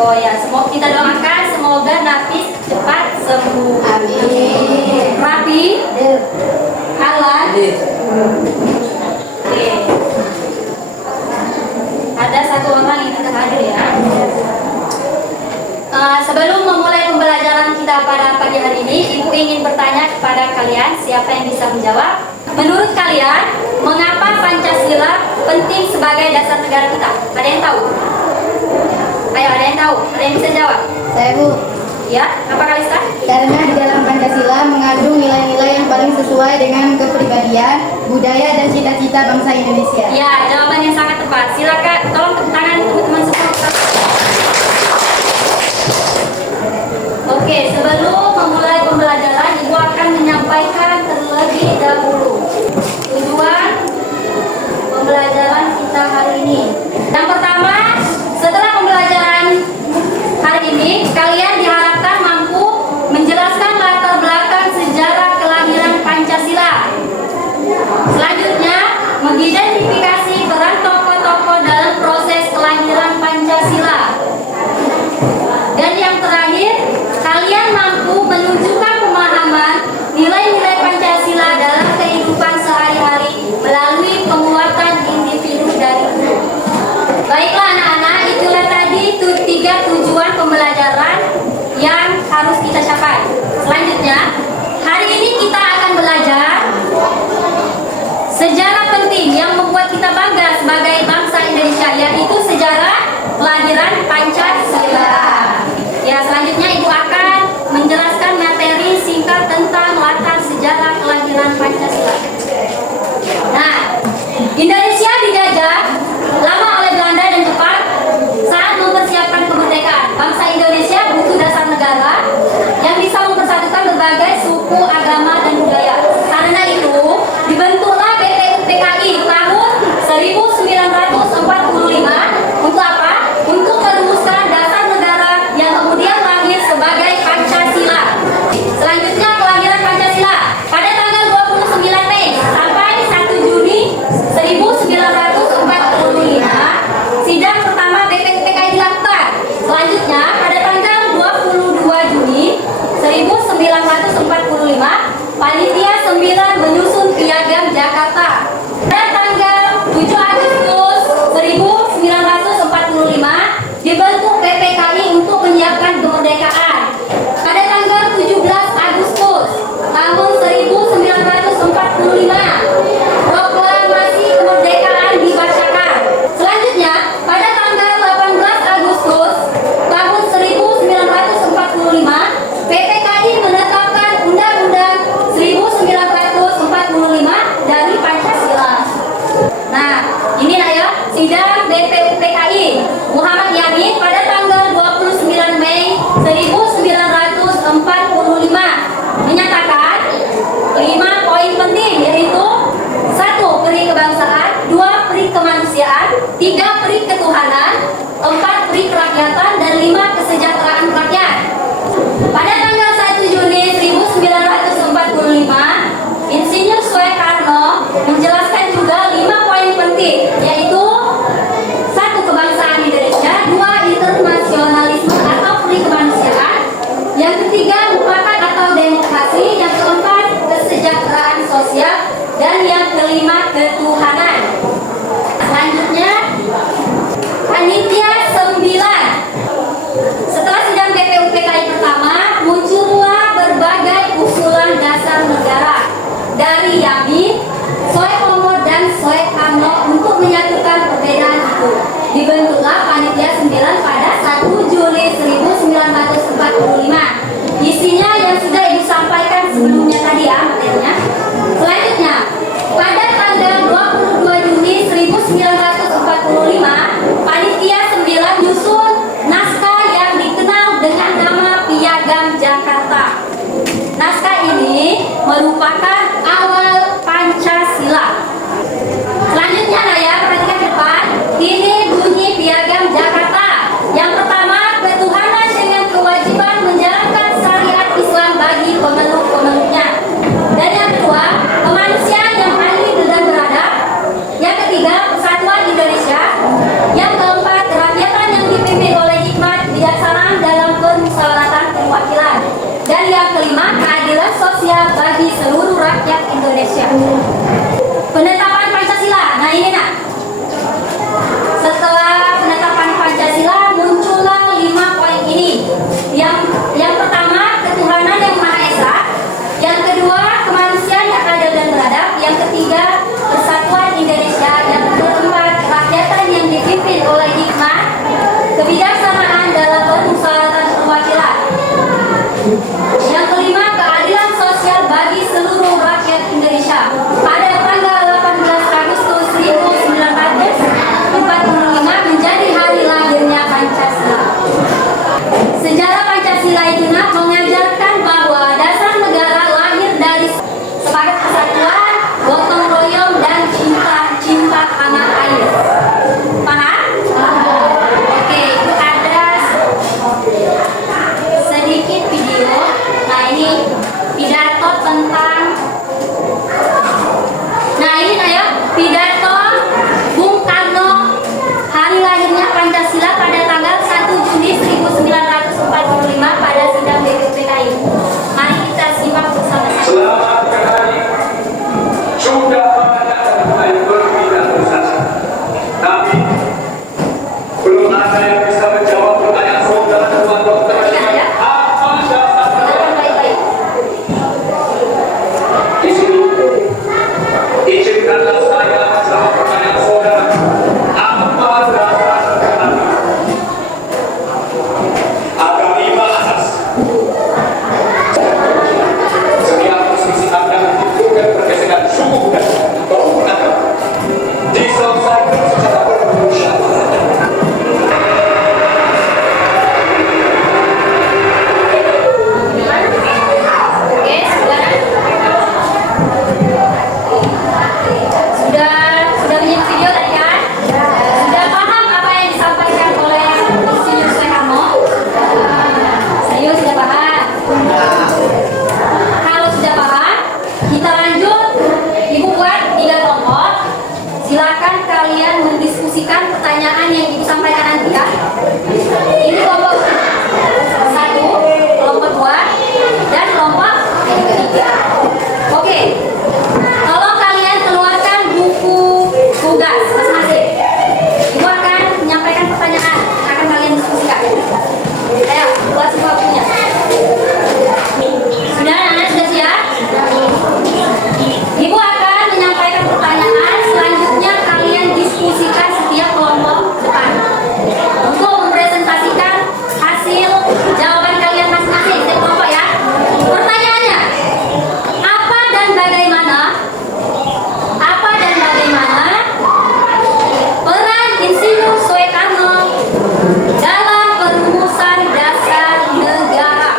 Oh ya, semoga kita doakan semoga Nafis cepat sembuh. Amin. Rapi, Alan. Oke. Ada satu orang yang tidak hadir ya. Sebelum memulai pembelajaran kita pada pagi hari ini, Ibu ingin bertanya kepada kalian, siapa yang bisa menjawab? Menurut kalian, mengapa Pancasila penting sebagai dasar negara kita? Ada yang tahu? Ayo, ada yang tahu? Ada yang bisa jawab? Saya, Bu. Ya, apa Kalista? Karena di dalam Pancasila mengandung nilai-nilai yang paling sesuai dengan kepribadian, budaya, dan cita-cita bangsa Indonesia. Ya, jawaban yang sangat tepat. Silakan, tolong tepuk tangan teman-teman semua. Oke, sebelum memulai pembelajaran, Ibu akan menyampaikan terlebih dahulu tujuan pembelajaran kita hari ini. Yang pertama, setelah pembelajaran hari ini, kalian diharapkan mampu menjelaskan latar belakang sejarah kelahiran Pancasila. Selanjutnya, mengidentifikasi peran tokoh-tokoh dalam proses kelahiran Pancasila. Dan yang terakhir, kalian mampu menunjukkan pemahaman nilai-nilai Pancasila dalam kehidupan sehari-hari melalui penguatan individu dari guru. Baiklah anak-anak, itulah tadi tiga tujuan pembelajaran yang harus kita capai. Selanjutnya, hari ini kita akan belajar sejarah penting yang membuat kita bangga sebagai bangsa Indonesia, yaitu sejarah kelahiran Pancasila. Ya, selanjutnya Ibu akan menjelaskan materi singkat tentang latar sejarah kelahiran Pancasila. Nah, Indonesia dijajah lama oleh Belanda dan Jepang. Saat mempersiapkan kemerdekaan, bangsa Indonesia butuh dasar negara yang bisa mempersatukan berbagai suku, agama, dan budaya. Karena itu, dibentuklah BPUPKI tahun 1945. Untuk apa? Untuk merumuskan dasar negara yang kemudian lahir sebagai Pancasila. Selanjutnya, kelahiran Pancasila pada tanggal 29 Mei sampai 1 Juni 1945. Sidang pertama BPUPKI dilakukan. Selanjutnya, pada tanggal 22 Juni 1945, Panitia 9 menyusun Piagam Jakarta. Pada tanggal 7 Agustus 1945, dibentuk PPKI untuk menyiapkan kemerdekaan. Pada tanggal 17 Agustus tahun 1945, proklamasi kemerdekaan dibacakan. Selanjutnya, pada tanggal 18 Agustus tahun 1945, PPKI menetapkan Undang-Undang 1945 dari Pancasila. Nah, ini ya sidang BPUPKI. Muhammad Yamin pada tanggal 29 Mei 1945 menyatakan 5 poin penting, yaitu 1. Peri kebangsaan, 2. Peri kemanusiaan, 3. kalian mendiskusikan pertanyaan yang Ibu sampaikan nanti ya. Ini kelompok 1, kelompok 2, dan kelompok 3. Oke, tolong kalian keluarkan buku tugas masing-masing. Ibu akan menyampaikan pertanyaan, akan kalian diskusikan. Ayo, buat semua bukunya. Sudah, anak sudah siap? Ibu akan menyampaikan pertanyaan, selanjutnya kalian diskusikan setiap kelompok depan untuk mempresentasikan hasil jawaban kalian masing-masing setiap kelompok ya. Pertanyaannya, apa dan bagaimana peran Insinyur Soekarno dalam perumusan dasar negara?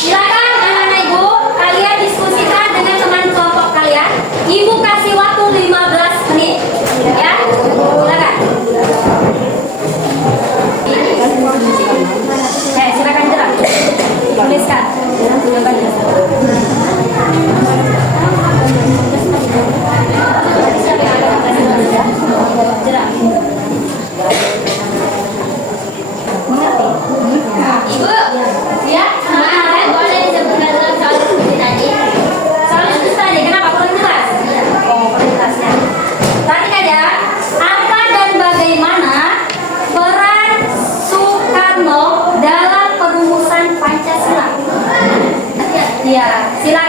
Silakan anak-anak Ibu, kalian diskusikan dengan teman kelompok kalian. Ibu kasih waktu 15 menit. Ya, silakan. Silakan jelas. Tuliskan. Jelas. Ibu, ya, kemarin boleh disebutkan dalam soal diskusi tadi. Soal diskusi tadi, kenapa kurang jelas? Oh, kurang jelasnya. Perhatikan ya, apa dan bagaimana peran Soekarno dalam perumusan Pancasila? Ya, silakan.